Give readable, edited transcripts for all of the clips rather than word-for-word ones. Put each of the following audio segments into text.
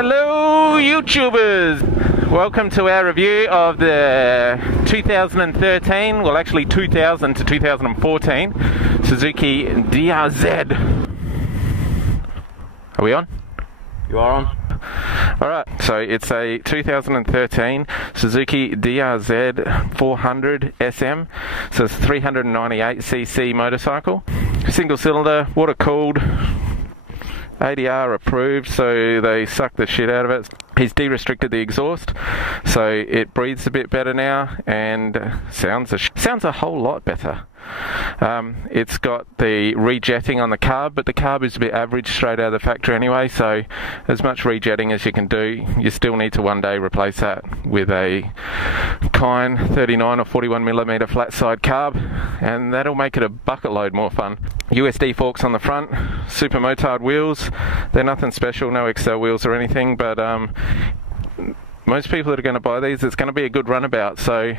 Hello YouTubers! Welcome to our review of the 2013, well actually 2000 to 2014 Suzuki DRZ. Are we on? You are on. Alright, so it's a 2013 Suzuki DRZ400SM. So it's a 398cc motorcycle. Single cylinder, water cooled, ADR approved, so they suck the shit out of it. He's de-restricted the exhaust, so it breathes a bit better now and sounds a whole lot better. It's got the rejetting on the carb, but the carb is a bit average straight out of the factory anyway, so as much rejetting as you can do, you still need to one day replace that with a kind 39 or 41mm flat side carb, and that'll make it a bucket load more fun. USD forks on the front, super motard wheels. They're nothing special, no XL wheels or anything, but most people that are going to buy these, it's going to be a good runabout, so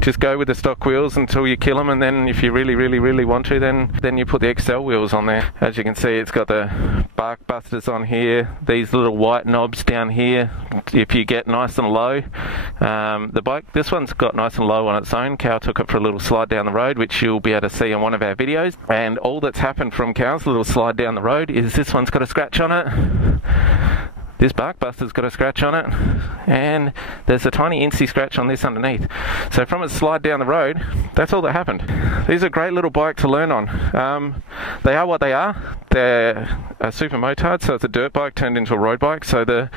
just go with the stock wheels until you kill them, and then if you really want to, then you put the XL wheels on there. As you can see, it's got the bark busters on here, these little white knobs down here if you get nice and low. The bike, this one's got nice and low on its own. Cal took it for a little slide down the road, which you'll be able to see on one of our videos, and all that's happened from Cal's little slide down the road is this one's got a scratch on it. This bark buster's got a scratch on it, and there's a tiny incy scratch on this underneath. So from its slide down the road, that's all that happened. These are a great little bike to learn on. They are what they are. They're a super motard, so it's a dirt bike turned into a road bike. So the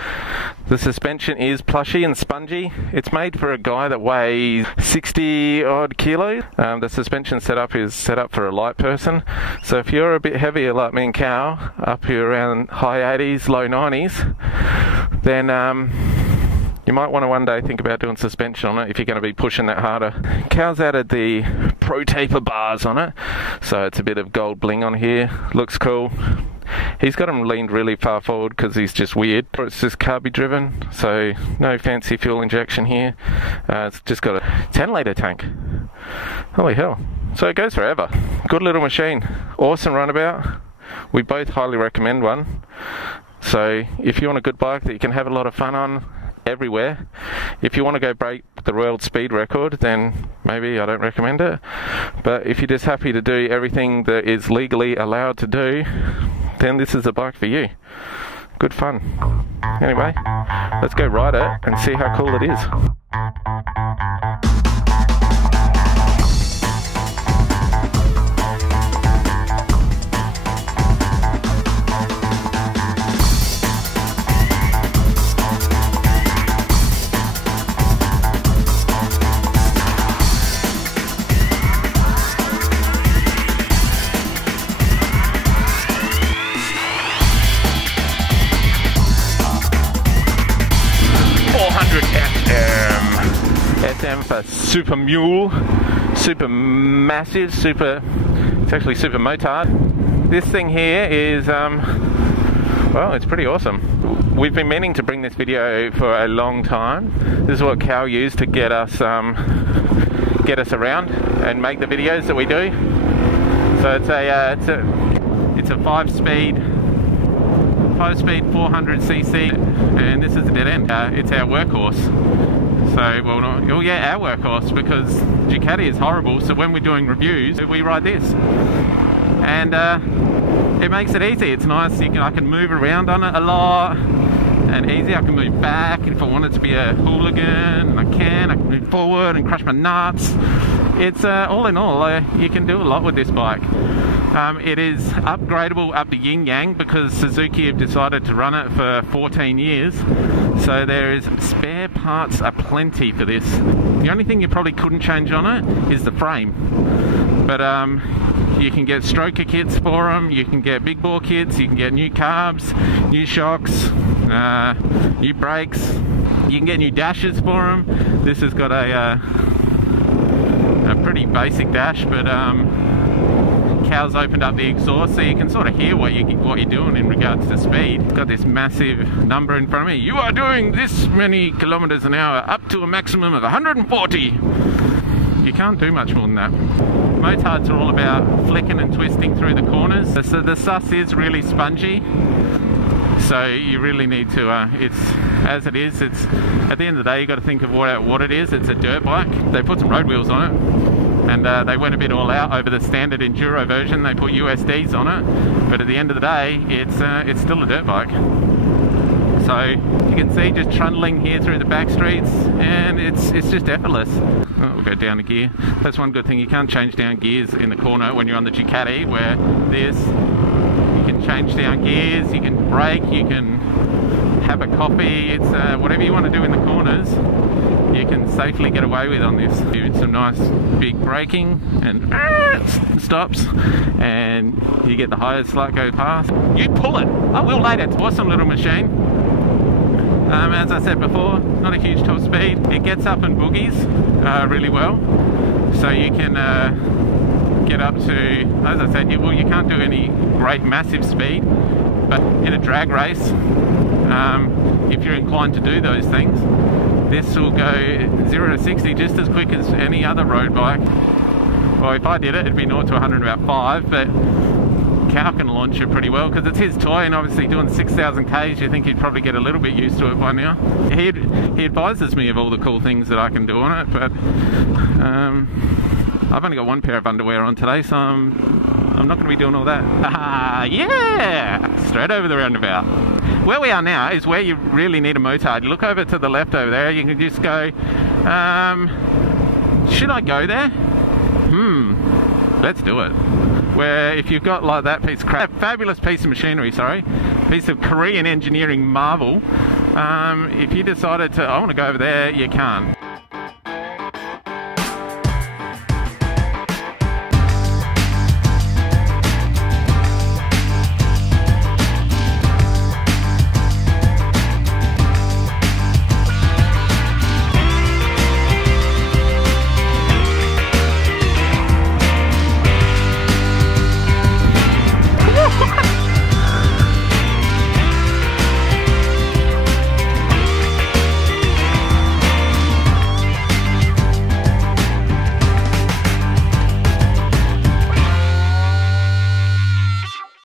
suspension is plushy and spongy. It's made for a guy that weighs 60 odd kilos. The suspension setup is set up for a light person. So if you're a bit heavier like me and Cal, up here around high 80s, low 90s, then you might want to one day think about doing suspension on it if you're going to be pushing that harder. Cal's added the Pro Taper bars on it, so it's a bit of gold bling on here. Looks cool. He's got them leaned really far forward because he's just weird. It's just carby driven, so no fancy fuel injection here. It's just got a 10-litre tank. Holy hell. So it goes forever. Good little machine. Awesome runabout. We both highly recommend one. So if you want a good bike that you can have a lot of fun on everywhere, if you want to go break the world speed record, then maybe I don't recommend it. But if you're just happy to do everything that is legally allowed to do, then this is a bike for you. Good fun. Anyway, let's go ride it and see how cool it is. 400SM. SM for super mule, super massive, it's actually super motard. This thing here is, well, it's pretty awesome. We've been meaning to bring this video for a long time. This is what Cal used to get us around and make the videos that we do. So it's a 5-speed 400cc, and this is a dead end. It's our workhorse. So, well, oh yeah, our workhorse, because Ducati is horrible, so when we're doing reviews, we ride this. And it makes it easy. It's nice. I can move around on it a lot and easy. I can move back if I want it to be a hooligan, and I can move forward and crush my nuts. It's all in all, you can do a lot with this bike. It is upgradable up to yin yang because Suzuki have decided to run it for 14 years. So there is spare parts aplenty for this. The only thing you probably couldn't change on it is the frame. But you can get stroker kits for them, you can get big bore kits, you can get new carbs, new shocks, new brakes, you can get new dashes for them. This has got a pretty basic dash, but Cal's opened up the exhaust so you can sort of hear what you're doing in regards to speed. It's got this massive number in front of me. You are doing this many kilometers an hour up to a maximum of 140. You can't do much more than that. Motards are all about flicking and twisting through the corners. So the sus is really spongy. So you really need to, it's as it is, it's at the end of the day, you've got to think of what it is. It's a dirt bike. They put some road wheels on it, and they went a bit all out over the standard enduro version. They put USDs on it, but at the end of the day, it's still a dirt bike. So you can see just trundling here through the back streets, and it's just effortless. Oh, we'll go down a gear. That's one good thing, you can't change down gears in the corner when you're on the Ducati, where this, you can change down gears, you can brake, you can have a coffee. It's whatever you want to do in the corners, you can safely get away with on this. Give it some nice big braking and stops, and you get the highest light go past. You pull it. I will later. It's an awesome little machine. As I said before, not a huge top speed. It gets up and boogies really well, so you can get up to, as I said, you can't do any great massive speed, but in a drag race, if you're inclined to do those things, this will go 0 to 60 just as quick as any other road bike. Well, if I did it, it'd be 0 to 100 in about 5, but Cow can launch it pretty well because it's his toy, and obviously doing 6,000 Ks, you think he'd probably get a little bit used to it by now. He advises me of all the cool things that I can do on it, but I've only got one pair of underwear on today, so I'm not going to be doing all that. Yeah! Straight over the roundabout. Where we are now is where you really need a motard. You look over to the left over there, you can just go, should I go there? Let's do it. Where if you've got like that piece of crap, fabulous piece of machinery, piece of Korean engineering marvel, if you decided to, I want to go over there, you can't.